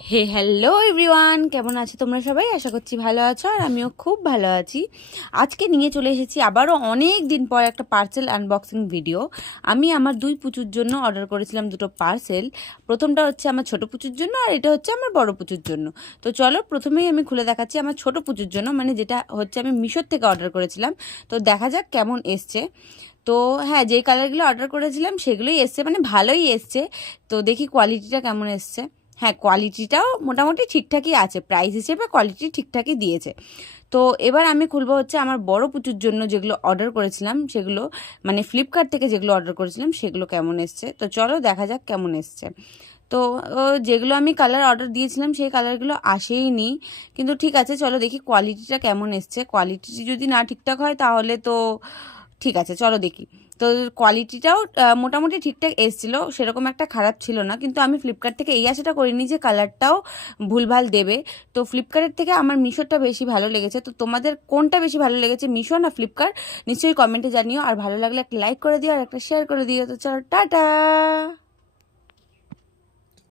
Hello everyone, কেমন আছো তোমরা সবাই? আশা করছি ভালো আছো, আর আমিও খুব ভালো আছি। আজকে নিয়ে চলে এসেছি আবারও অনেক দিন পর একটা পার্সেল আনবক্সিং ভিডিও। আমি আমার দুই পুচুর জন্য অর্ডার করেছিলাম দুটো পার্সেল। প্রথমটা হচ্ছে আমার ছোট পুচুর জন্য, আর এটা হচ্ছে আমার বড় পুচুর জন্য। তো চলো প্রথমেই আমি খুলে দেখাচ্ছি আমার ছোট পুচুর জন্য, মানে যেটা হচ্ছে আমি মিশোর থেকে অর্ডার করেছিলাম। তো দেখা যাক কেমন এসছে। তো হ্যাঁ, যেই কালারগুলো অর্ডার করেছিলাম সেগুলোই এসছে, মানে ভালোই এসছে। তো দেখি কোয়ালিটিটা কেমন এসছে। হ্যাঁ, কোয়ালিটিটাও মোটামুটি ঠিকঠাকই আছে, প্রাইস হিসেবে কোয়ালিটি ঠিকঠাকই দিয়েছে। তো এবার আমি খুলবো হচ্ছে আমার বড় পুচুর জন্য যেগুলো অর্ডার করেছিলাম সেগুলো, মানে ফ্লিপকার্ট থেকে যেগুলো অর্ডার করেছিলাম সেগুলো কেমন এসছে। তো চলো দেখা যাক কেমন এসছে। তো যেগুলো আমি কালার অর্ডার দিয়েছিলাম সেই কালারগুলো আসেইনি, কিন্তু ঠিক আছে, চলো দেখি কোয়ালিটিটা কেমন এসছে। কোয়ালিটি যদি না ঠিকঠাক হয় তাহলে তো ঠিক আছে, চলো দেখি। তো কোয়ালিটিটাও মোটামুটি ঠিকঠাক এসেছিলো, সেরকম একটা খারাপ ছিল না। কিন্তু আমি ফ্লিপকার্ট থেকে এই আশাটা করিনি যে কালারটাও ভুলভাল দেবে। তো ফ্লিপকার্টের থেকে আমার মিশোটা বেশি ভালো লেগেছে। তো তোমাদের কোনটা বেশি ভালো লেগেছে, মিশো না ফ্লিপকার্ট? নিশ্চয়ই কমেন্টে জানিও, আর ভালো লাগলে একটা লাইক করে দিও আর একটা শেয়ার করে দিও। তো চলো টাটা।